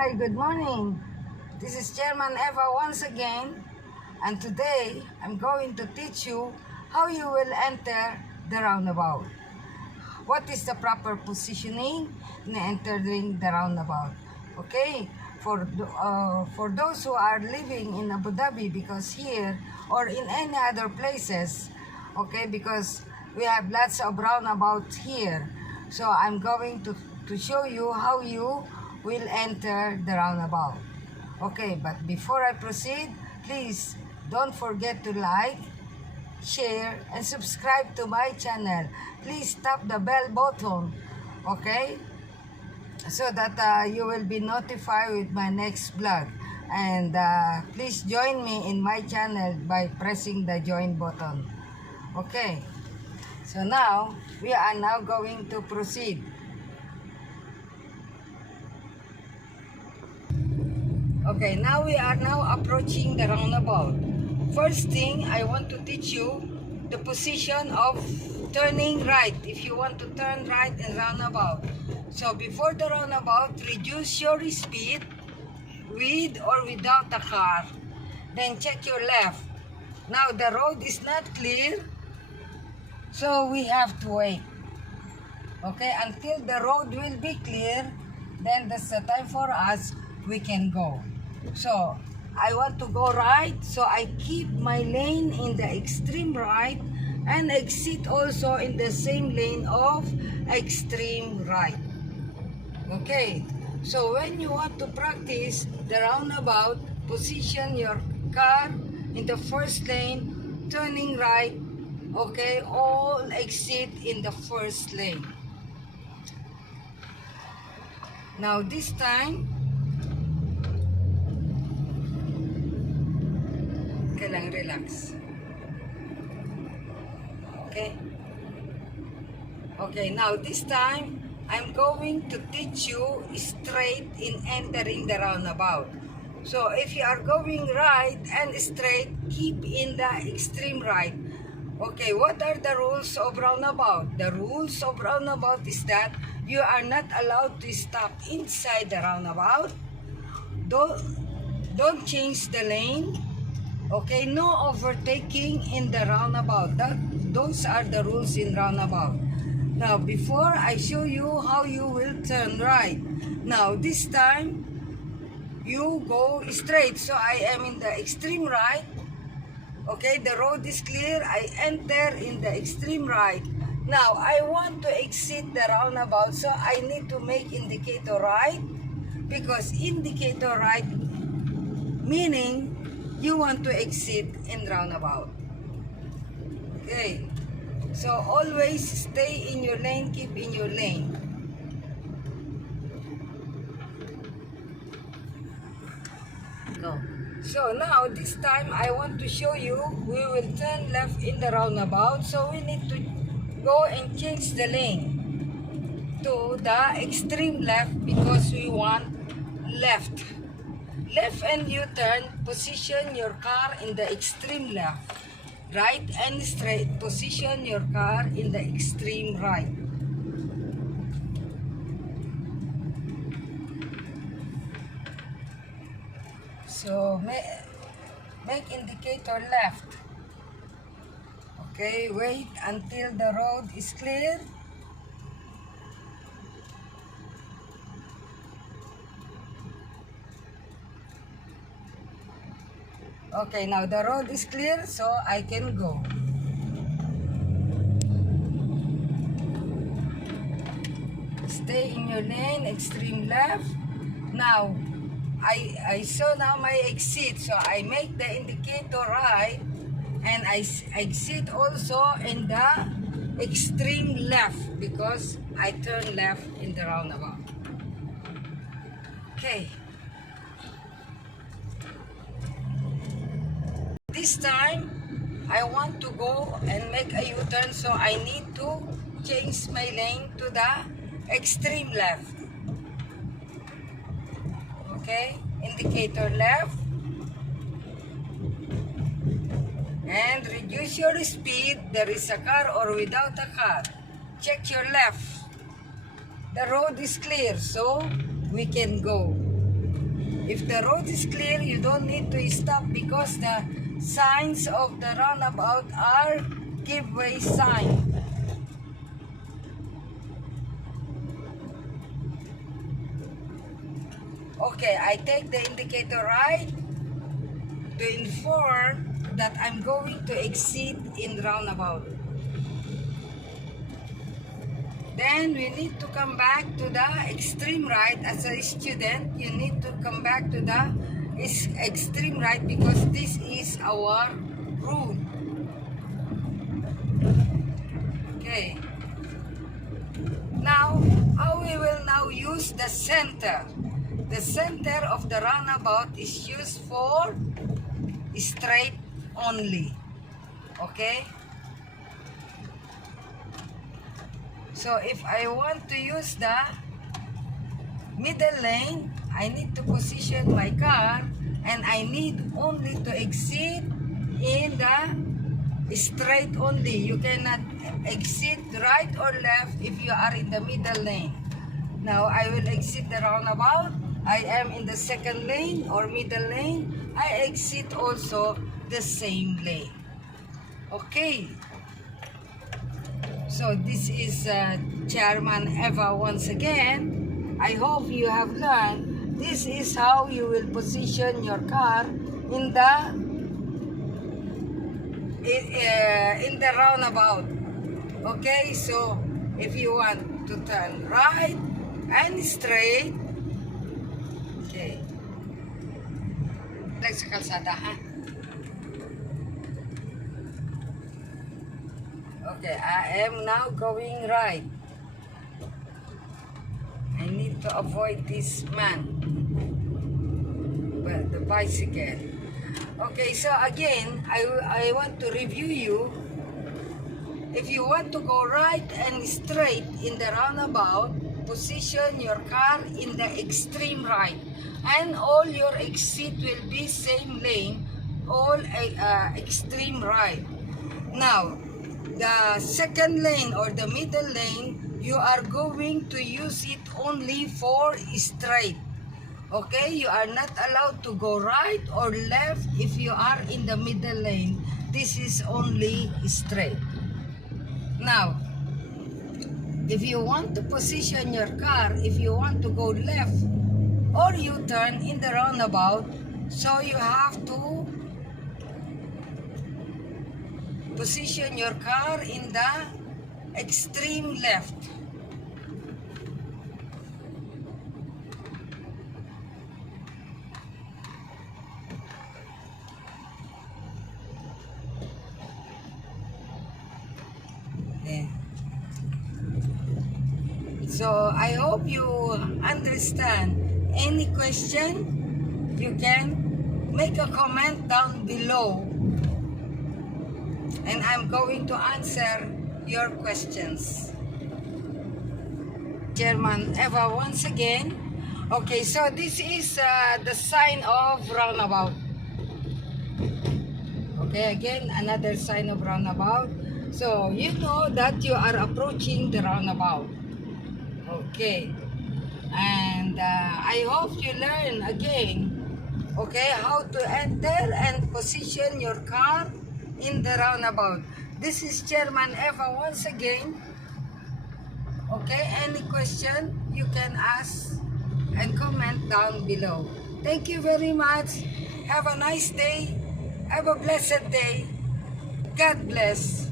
Hi, good morning. This is Chairman Eva once again, and today I'm going to teach you how you will enter the roundabout. What is the proper positioning in entering the roundabout? Okay, for those who are living in Abu Dhabi, because here or in any other places, okay, because we have lots of roundabouts here, so I'm going to show you how you will enter the roundabout. Okay, but before I proceed, please don't forget to like, share, and subscribe to my channel. Please tap the bell button, okay, so that you will be notified with my next vlog. And please join me in my channel by pressing the join button. Okay, so now we are now going to proceed. Okay, now we are now approaching the roundabout. First thing, I want to teach you the position of turning right if you want to turn right in roundabout. So before the roundabout, reduce your speed with or without a car. Then check your left. Now the road is not clear, so we have to wait. Okay, until the road will be clear, then that's the time for us, we can go. So I want to go right, so I keep my lane in the extreme right and exit also in the same lane of extreme right. Okay, so when you want to practice the roundabout, position your car in the first lane, turning right, okay, all exit in the first lane. Now this time, kailangan relax. Okay, now this time, I'm going to teach you straight in entering the roundabout. So if you are going right and straight, keep in the extreme right. Okay, what are the rules of roundabout? The rules of roundabout is that you are not allowed to stop inside the roundabout. Don't change the lane. Okay, no overtaking in the roundabout. Those are the rules in roundabout. Now, before I show you how you will turn right. Now, this time, you go straight. So, I am in the extreme right. Okay, the road is clear. I enter in the extreme right. Now, I want to exit the roundabout. So, I need to make indicator right. Because indicator right, meaning, you want to exit in roundabout. Okay, so always stay in your lane, keep in your lane. Go. So now this time I want to show you, we will turn left in the roundabout, so we need to go and change the lane to the extreme left because we want left. Left and U-turn, position your car in the extreme left. Right and straight, position your car in the extreme right. So make indicator left. Okay, wait until the road is clear. Okay, now the road is clear, so I can go. Stay in your lane, extreme left. Now, I saw now my exit, so I make the indicator right, and I exit also in the extreme left because I turn left in the roundabout. Okay. This time, I want to go and make a U-turn, so I need to change my lane to the extreme left. Okay, indicator left. And reduce your speed. There is a car or without a car. Check your left. The road is clear, so we can go. If the road is clear, you don't need to stop because the signs of the roundabout are give way sign. Okay, I take the indicator right to inform that I'm going to exit in roundabout. Then we need to come back to the extreme right. As a student, you need to come back to the extreme right because this is our route. Okay. Now, how we will now use the center. The center of the roundabout is used for straight only. Okay? So if I want to use the middle lane, I need to position my car and I need only to exit in the straight only. You cannot exit right or left if you are in the middle lane. Now I will exit the roundabout. I am in the second lane or middle lane. I exit also the same lane. Okay. So this is Chairman Eva once again. I hope you have learned. This is how you will position your car in the roundabout. Okay, so if you want to turn right and straight, okay. Like sa kalsada, ha? Okay, I am now going right. I need to avoid this man, but the bicycle. Okay, so again, I want to review you. If you want to go right and straight in the roundabout, position your car in the extreme right, and all your exit will be same lane, all extreme right. Now, the second lane or the middle lane, you are going to use it only for straight. Okay, you are not allowed to go right or left if you are in the middle lane. This is only straight. Now, if you want to position your car, if you want to go left or you turn in the roundabout, so you have to position your car in the extreme left. Okay. So I hope you understand. Any question, you can make a comment down below. And I'm going to answer your questions. Chairman Eva once again. Okay, so this is the sign of roundabout. Okay, again, another sign of roundabout. So you know that you are approaching the roundabout. Okay. And I hope you learn again, okay, how to enter and position your car in the roundabout. This is Chairman Eva once again. Okay, any question you can ask and comment down below. Thank you very much. Have a nice day. Have a blessed day. God bless.